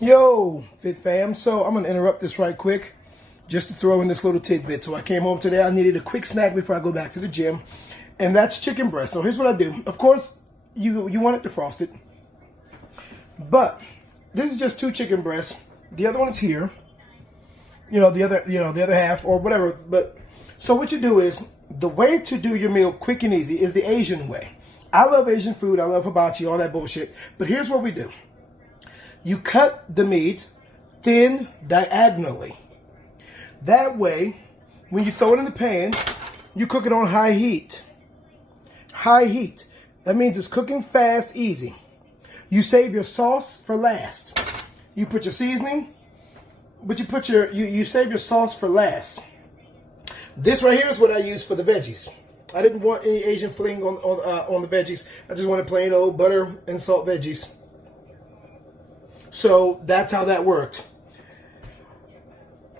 Yo, Fit Fam. So I'm going to interrupt this right quick just to throw in this little tidbit. So I came home today. I needed a quick snack before I go back to the gym. And that's chicken breast. So here's what I do. Of course, you want it defrosted. But this is just 2 chicken breasts. The other one is here. The other half or whatever. But so what you do is, the way to do your meal quick and easy is the Asian way. I love Asian food. I love hibachi, all that bullshit. But here's what we do. You cut the meat thin diagonally. That way, when you throw it in the pan, you cook it on high heat. High heat. That means it's cooking fast, easy. You save your sauce for last. You put your seasoning, but you save your sauce for last. This right here is what I use for the veggies. I didn't want any Asian fling on the veggies. I just wanted plain old butter and salt veggies. So that's how that worked.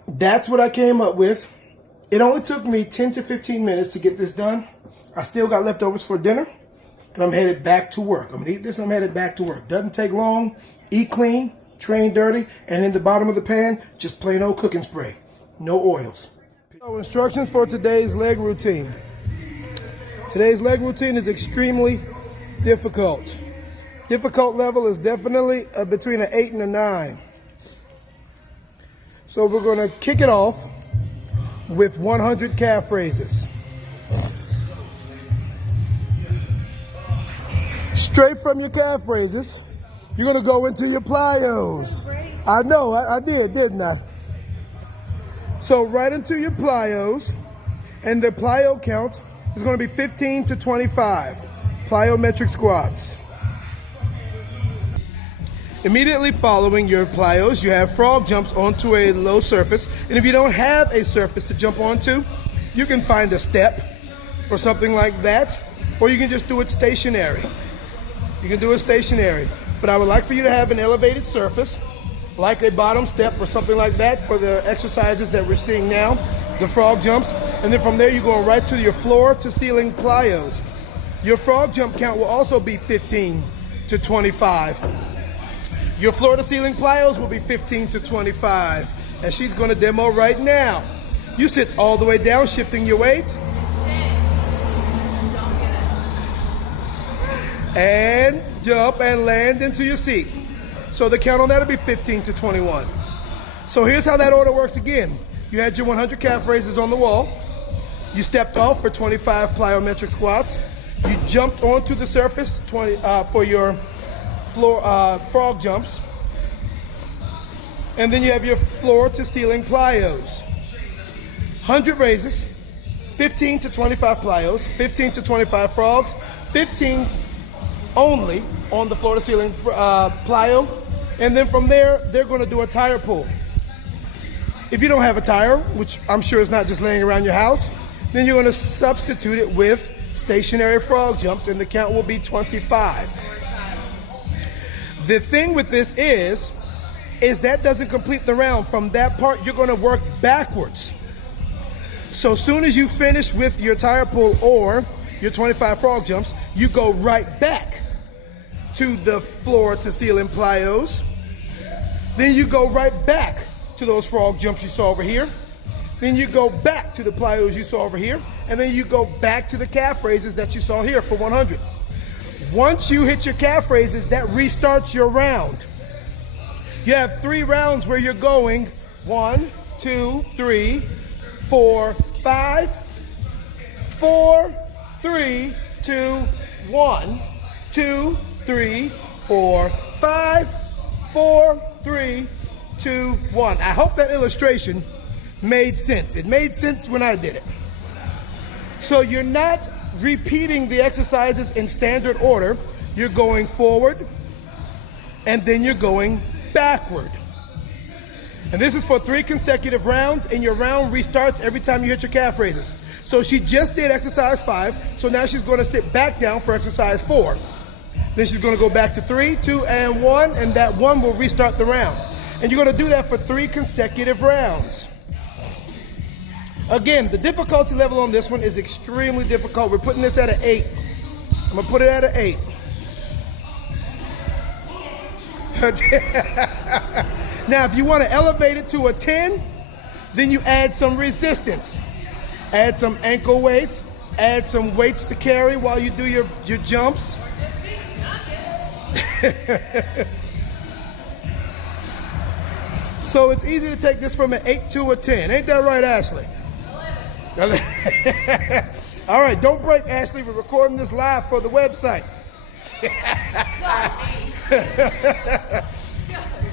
That's what I came up with. It only took me 10 to 15 minutes to get this done. I still got leftovers for dinner, and I'm headed back to work. I'm going to eat this and I'm headed back to work. Doesn't take long. Eat clean, train dirty, and in the bottom of the pan, just plain old cooking spray. No oils. So instructions for today's leg routine. Today's leg routine is extremely difficult. Difficult level is definitely between an 8 and a 9. So we're going to kick it off with 100 calf raises. Straight from your calf raises, you're going to go into your plyos. I know, I did, didn't I? So right into your plyos, and the plyo count is going to be 15 to 25 plyometric squats. Immediately following your plyos, you have frog jumps onto a low surface. And if you don't have a surface to jump onto, you can find a step or something like that, or you can just do it stationary. You can do it stationary. But I would like for you to have an elevated surface, like a bottom step or something like that for the exercises that we're seeing now, the frog jumps. And then from there, you're going right to your floor to ceiling plyos. Your frog jump count will also be 15 to 25. Your floor to ceiling plyos will be 15 to 25, and she's going to demo right now. You sit all the way down, shifting your weight, and jump and land into your seat. So the count on that will be 15 to 21. So here's how that order works again. You had your 100 calf raises on the wall. You stepped off for 25 plyometric squats. You jumped onto the surface for your floor frog jumps, and then you have your floor to ceiling plyos. 100 raises, 15 to 25 plyos, 15 to 25 frogs, 15 only on the floor to ceiling plyo, and then from there they're going to do a tire pull. If you don't have a tire, which I'm sure is not just laying around your house, then you're going to substitute it with stationary frog jumps, and the count will be 25. The thing with this is that doesn't complete the round. From that part, you're going to work backwards. So soon as you finish with your tire pull or your 25 frog jumps, you go right back to the floor to ceiling plyos. Then you go right back to those frog jumps you saw over here. Then you go back to the plyos you saw over here. And then you go back to the calf raises that you saw here for 100. Once you hit your calf raises, that restarts your round. You have 3 rounds where you're going 1, 2, 3, 4, 5, 4, 3, 2, 1, 2, 3, 4, 5, 4, 3, 2, 1. I hope that illustration made sense. It made sense when I did it. So you're not repeating the exercises in standard order. You're going forward and then you're going backward. And this is for 3 consecutive rounds, and your round restarts every time you hit your calf raises. So she just did exercise 5, so now she's going to sit back down for exercise 4. Then she's going to go back to 3, 2, and 1, and that 1 will restart the round. And you're going to do that for 3 consecutive rounds. Again, the difficulty level on this one is extremely difficult. We're putting this at an 8. I'm going to put it at an 8. Now, if you want to elevate it to a 10, then you add some resistance. Add some ankle weights. Add some weights to carry while you do your jumps. So it's easy to take this from an 8 to a 10. Ain't that right, Ashley? 11. All right, don't break, Ashley. We're recording this live for the website.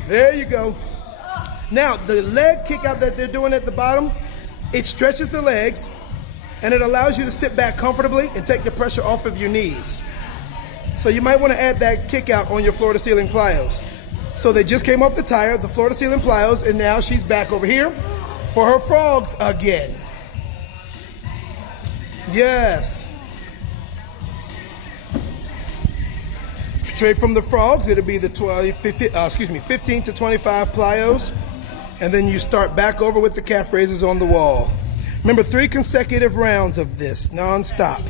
There you go. Now, the leg kick out that they're doing at the bottom, it stretches the legs, and it allows you to sit back comfortably and take the pressure off of your knees. So you might want to add that kick out on your floor-to-ceiling plyos. So they just came off the tire, the floor-to-ceiling plyos, and now she's back over here for her frogs again. Yes. Straight from the frogs, it'll be the 15 to 25 plyos, and then you start back over with the calf raises on the wall. Remember, 3 consecutive rounds of this, non-stop.